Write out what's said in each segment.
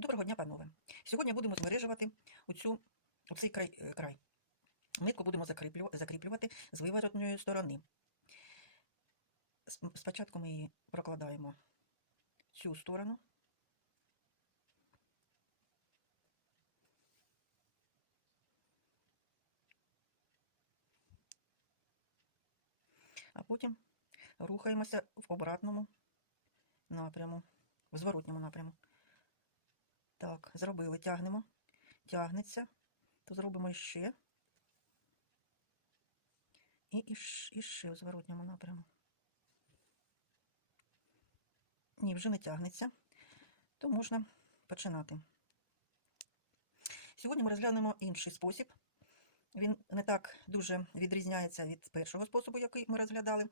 Доброго дня, панове. Сьогодні будемо змережувати оцю, оцей край, е, край. Нитку будемо закріплювати з виворотньої сторони. Спочатку ми її прокладаємо цю сторону. А потім рухаємося в обратному напряму, в зворотньому напряму. Так, зробили, тягнемо, тягнеться, то зробимо ще. І іш- іще в зворотньому напряму. Ні, вже не тягнеться, то можна починати. Сьогодні ми розглянемо інший спосіб. Він не так дуже відрізняється від першого способу, який ми розглядали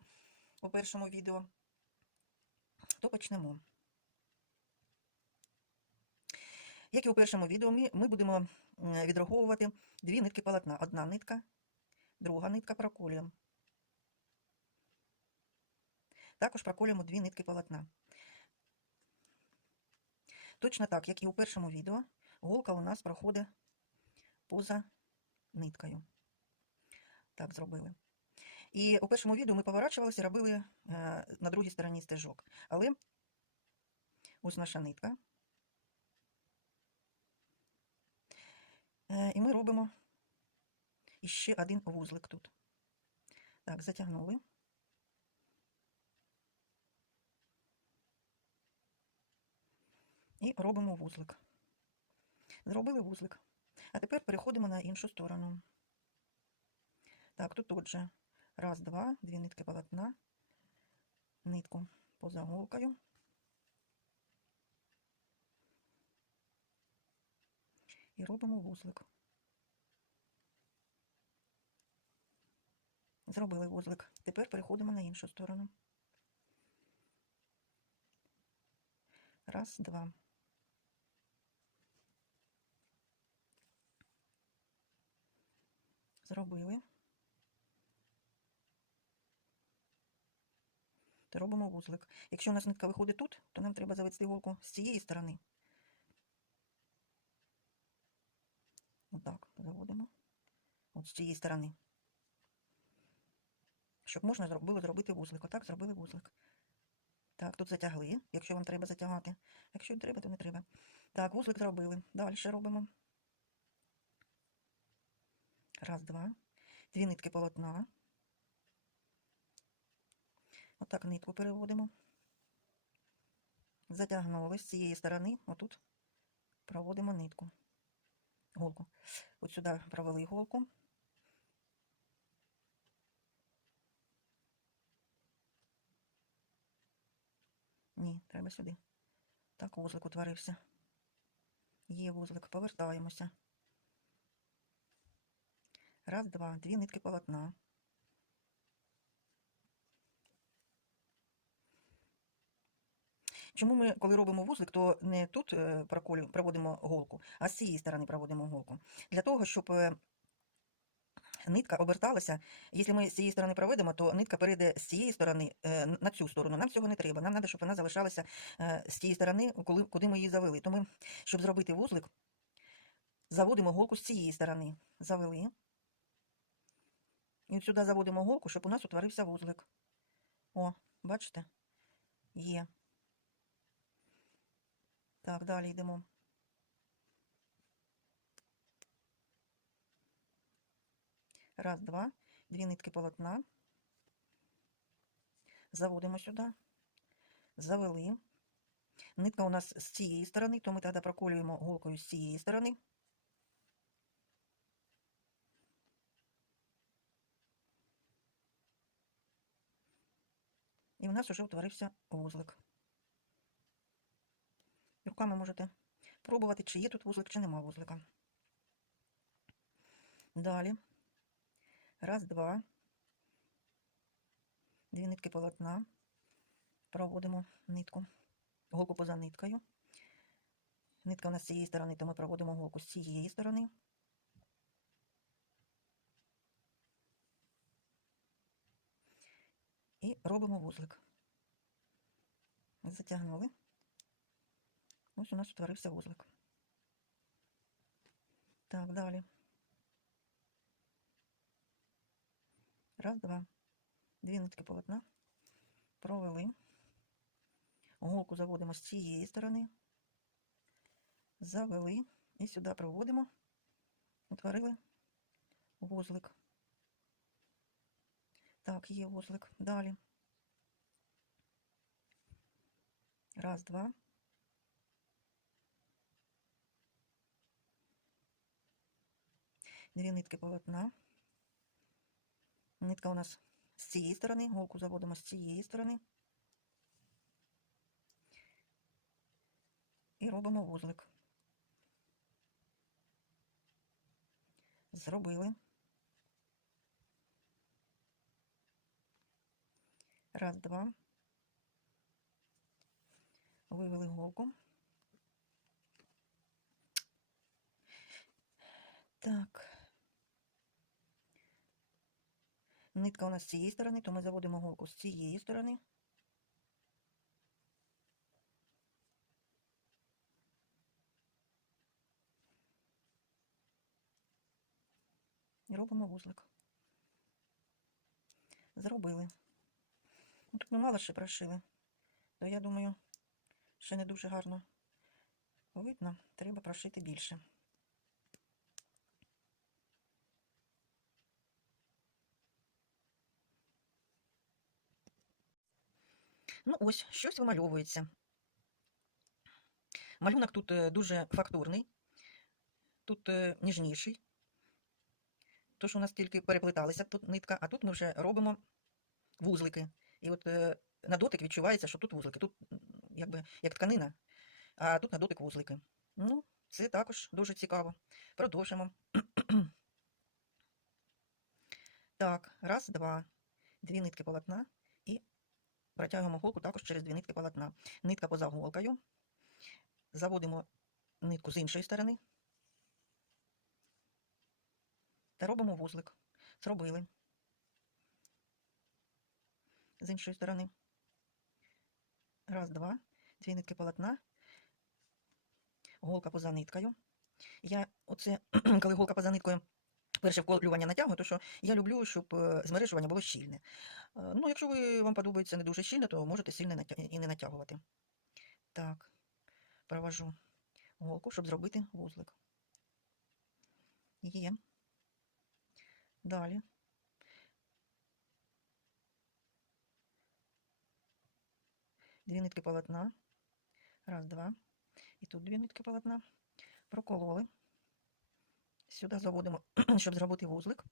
у першому відео. То почнемо. Як і у першому відео, ми, будемо відраховувати дві нитки полотна. Одна нитка, друга нитка проколюємо. Також проколюємо дві нитки полотна. Точно так, як і у першому відео, голка у нас проходить поза ниткою. Так, зробили. І у першому відео ми поворачувалися і робили е, на другій стороні стежок. Але ось наша нитка. І ми робимо іще один вузлик тут. Так, затягнули. І робимо вузлик. Зробили вузлик. А тепер переходимо на іншу сторону. Так, тут отже. Раз, два, дві нитки полотна, нитку поза голкою. І робимо вузлик. Зробили вузлик. Тепер переходимо на іншу сторону. Раз, два. Зробили. Робимо вузлик. Якщо у нас нитка виходить тут, то нам треба завести голку з цієї сторони. Отак, заводимо. От з цієї сторони. Щоб можна було зробити вузлик. Отак зробили вузлик. Так, тут затягли, якщо вам треба затягати. Якщо не треба, то не треба. Так, вузлик зробили. Далі робимо. Раз, два. Дві нитки полотна. Отак нитку переводимо. Затягнули з цієї сторони, отут проводимо нитку. Голку. От сюди провели іголку. Ні, треба сюди. Так, вузлик утворився. Є вузлик, повертаємося. Раз, два, дві нитки полотна. Чому ми, коли робимо вузлик, то не тут е, проводимо голку, а з цієї сторони проводимо голку. Для того, щоб е, нитка оберталася, якщо ми з цієї сторони проведемо, то нитка перейде з цієї сторони е, на цю сторону. Нам цього не треба. Нам треба, щоб вона залишалася з тієї сторони, куди ми її завели. То ми, щоб зробити вузлик, заводимо голку з цієї сторони. Завели. І от сюди заводимо голку, щоб у нас утворився вузлик. О, бачите? Є. Так, далі йдемо. Раз, два, дві нитки полотна. Заводимо сюди. Завели. Нитка у нас з цієї сторони, то ми тоді проколюємо голкою з цієї сторони. І в нас вже утворився вузлик. Руками можете пробувати, чи є тут вузлик, чи нема вузлика. Далі. Раз, два. Дві нитки полотна. Проводимо нитку. Голку поза ниткою. Нитка у нас з цієї сторони, то ми проводимо голку з цієї сторони. І робимо вузлик. Затягнули. Ось у нас утворився вузлик. Так, далі. Раз, два. Дві нитки полотна. Провели. Голку заводимо з цієї сторони. Завели. І сюди проводимо. Утворили вузлик. Так, є вузлик. Далі. Раз, два. Дві нитки полотна. Нитка у нас з цієї сторони, голку заводимо з цієї сторони. І робимо вузлик. Зробили. Раз, два. Вивели голку. Так. Нитка у нас з цієї сторони, то ми заводимо голку з цієї сторони. І робимо вузлик. Зробили. Ну, Тут ми мало ще прошили. То я думаю, ще не дуже гарно видно. Треба прошити більше. Ну, ось, щось вимальовується. Малюнок тут е, дуже фактурний, тут е, ніжніший. То, що у нас тільки переплеталася тут нитка, а тут ми вже робимо вузлики. І от е, на дотик відчувається, що тут вузлики. Тут якби як тканина, а тут на дотик вузлики. Ну, це також дуже цікаво. Продовжимо. Так, раз, два, дві нитки полотна протягуємо голку також через дві нитки полотна. Нитка поза голкою. Заводимо нитку з іншої сторони. Та робимо вузлик. Зробили. З іншої сторони. Раз, два, дві нитки полотна. Голка поза ниткою. Я оце, коли голка поза ниткою, перше вколювання натягую, то що я люблю, щоб е, змережування було щільне. Е, Ну, якщо ви, вам подобається не дуже щільне, то можете сильно і не натягувати. Так, провожу голку, щоб зробити вузлик. Є. Далі. Дві нитки полотна. Раз, два. І тут дві нитки полотна. Прокололи. Сюди заводимо, щоб зробити вузлик.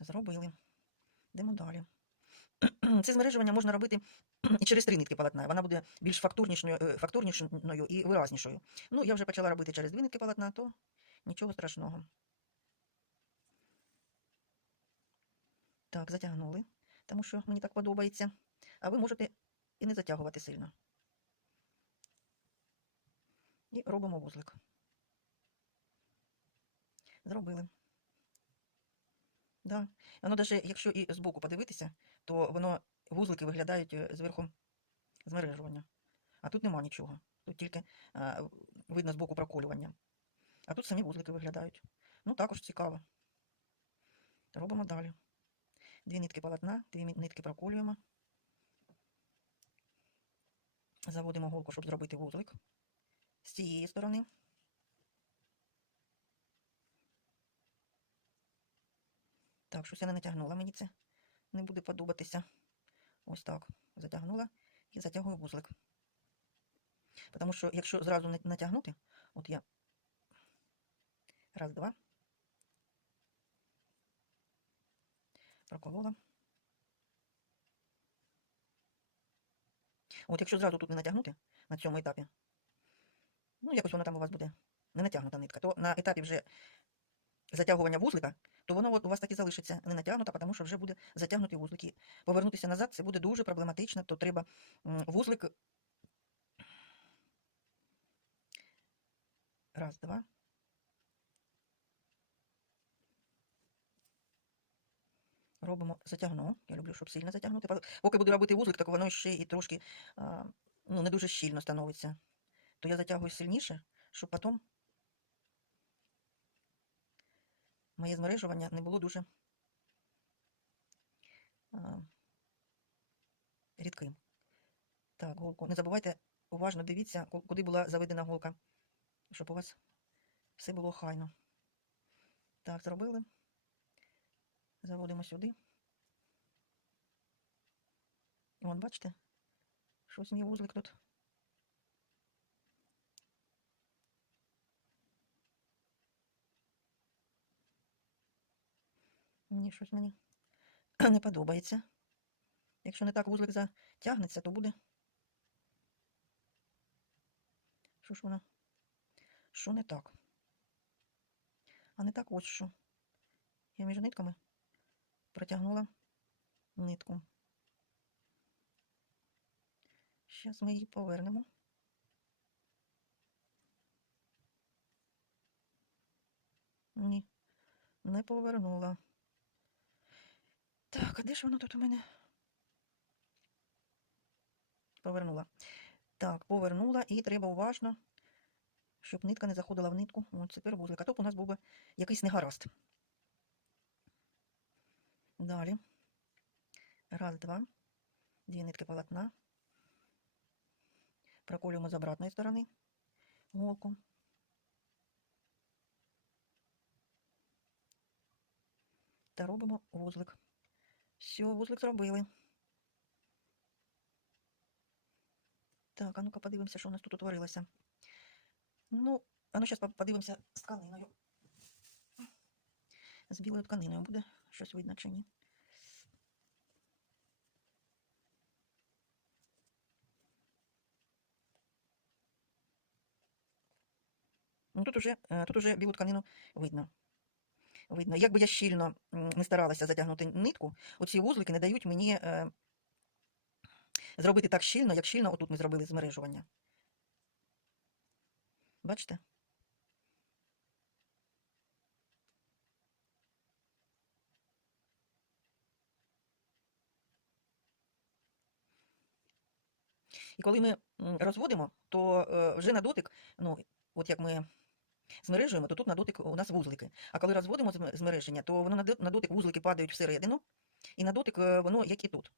Зробили. Йдемо далі. Це змережування можна робити і через три нитки полотна. Вона буде більш фактурнішою, е, і виразнішою. Ну, я вже почала робити через дві нитки полотна, то нічого страшного. Так, затягнули, тому що мені так подобається. А ви можете і не затягувати сильно. І робимо вузлик. Зробили. Да. Воно навіть, якщо і збоку подивитися, то воно вузлики виглядають е, зверху змережування. А тут нема нічого. Тут тільки а, видно збоку проколювання. А тут самі вузлики виглядають. Ну, також цікаво. Робимо далі. Дві нитки полотна, дві нитки проколюємо. Заводимо голку, щоб зробити вузлик. З цієї сторони. Так, щось я не натягнула, мені це не буде подобатися. Ось так. Затягнула і затягую вузлик. Тому що, якщо зразу натягнути, от я раз, два, проколола. От якщо зразу тут не натягнути на цьому етапі, ну, якось вона там у вас буде не натягнута нитка, то на етапі вже затягування вузлика, то воно от у вас так і залишиться не натягнута, тому що вже буде затягнутий вузлик. І повернутися назад це буде дуже проблематично, то треба вузлик. Раз, два. Робимо, затягну. Я люблю, щоб сильно затягнути. Поки буду робити вузлик, так воно ще і трошки ну, не дуже щільно становиться, то я затягую сильніше, щоб потім моє змережування не було дуже рідким. Так, голку. Не забувайте, уважно дивіться, куди була заведена голка, щоб у вас все було хайно. Так, зробили. Заводимо сюди. Вон, бачите? Щось мій вузлик тут. Ні, щось мені не подобається. Якщо не так вузлик затягнеться, то буде. Що ж вона? Що не так? А не так ось що. Я між нитками протягнула нитку. Зараз ми її повернемо. Ні, не повернула. Так, а де ж воно тут у мене? Повернула. Так, повернула і треба уважно, щоб нитка не заходила в нитку. Ось тепер вузлик. А то б у нас був би якийсь негаразд. Далі. Раз, два. Дві нитки полотна. Проколюємо з обратної сторони голку. Та робимо вузлик. Все, вузлик зробили. Так, а ну-ка подивимося, що у нас тут утворилося. Ну, а ну зараз подивимося з тканиною. З білою тканиною буде щось видно чи ні. Ну, тут уже, е, тут уже білу тканину видно. Видно. Якби я щільно не старалася затягнути нитку, оці вузлики не дають мені е, зробити так щільно, як щільно отут ми зробили змережування. Бачите? І коли ми розводимо, то е, вже на дотик, ну, от як ми змережуємо, то тут на дотик у нас вузлики. А коли розводимо змереження, то воно на дотик вузлики падають всередину, і на дотик е, воно як і тут.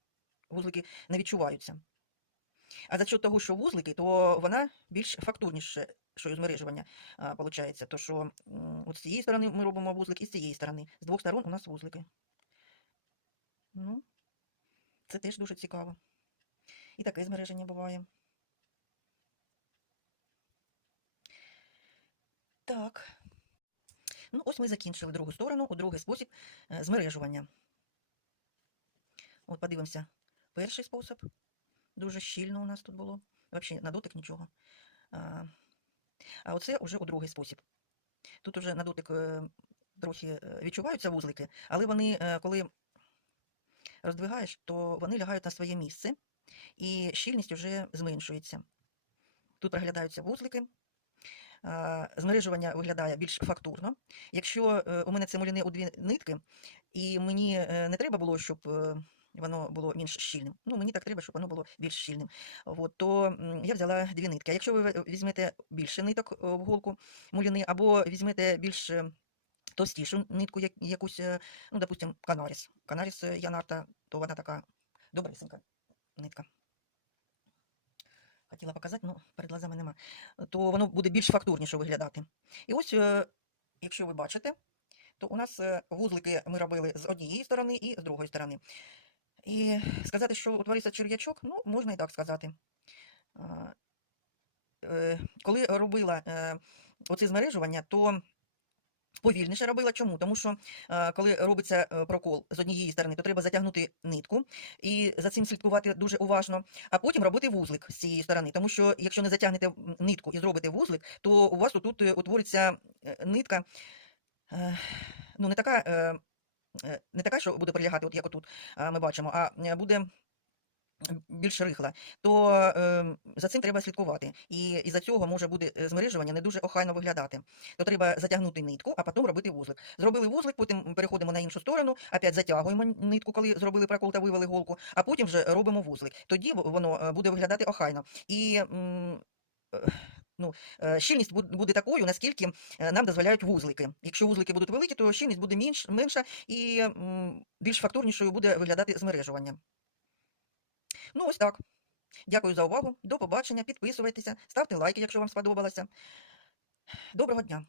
Вузлики не відчуваються. А за счет того, що вузлики, то вона більш фактурніше, що і змережування виходить. То що от з цієї сторони ми робимо вузлик, і з цієї сторони. З двох сторон у нас вузлики. Ну, це теж дуже цікаво. І таке змереження буває. Так. Ну, ось ми закінчили другу сторону, у другий спосіб е, змережування. От подивимося. Перший спосіб. Дуже щільно у нас тут було. Взагалі на дотик нічого. А, а оце вже у другий спосіб. Тут уже на дотик е, трохи е, відчуваються вузлики, але вони, коли роздвигаєш, то вони лягають на своє місце і щільність вже зменшується. Тут проглядаються вузлики. А, Змережування виглядає більш фактурно. Якщо е, у мене це муляне у дві нитки, і мені е, не треба було, щоб е, воно було менш щільним. Ну, мені так треба, щоб воно було більш щільним. От, то я взяла дві нитки. А якщо ви візьмете більше ниток е, в голку муляни, або візьмете більш е, товстішу нитку, якусь, е, ну, допустим, канаріс. Канаріс е, Янарта, то вона така добрисенька нитка. Хотіла показати, ну перед глазами нема. То воно буде більш фактурніше виглядати. І ось, е, якщо ви бачите, то у нас е, вузлики ми робили з однієї сторони і з другої сторони. І сказати, що утворився черв'ячок, ну, можна і так сказати. Е, Коли робила оце змережування, то повільніше робила. Чому? Тому що е, коли робиться е, прокол з однієї сторони, то треба затягнути нитку і за цим слідкувати дуже уважно, а потім робити вузлик з цієї сторони. Тому що якщо не затягнете нитку і зробите вузлик, то у вас тут е, утвориться нитка, ну не така. Не така, що буде прилягати, от як отут ми бачимо, а буде більш рихла, то е, за цим треба слідкувати. І із-за цього може бути е, змережування не дуже охайно виглядати. То треба затягнути нитку, а потім робити вузлик. Зробили вузлик, потім переходимо на іншу сторону, опять затягуємо нитку, коли зробили прокол та вивели голку, а потім вже робимо вузлик. Тоді воно е, буде виглядати охайно. І е, ну, е, щільність буде такою, наскільки нам дозволяють вузлики. Якщо вузлики будуть великі, то щільність буде менш, менша і більш фактурнішою буде виглядати змережування. Ну, ось так. Дякую за увагу. До побачення. Підписуйтеся, ставте лайки, якщо вам сподобалося. Доброго дня!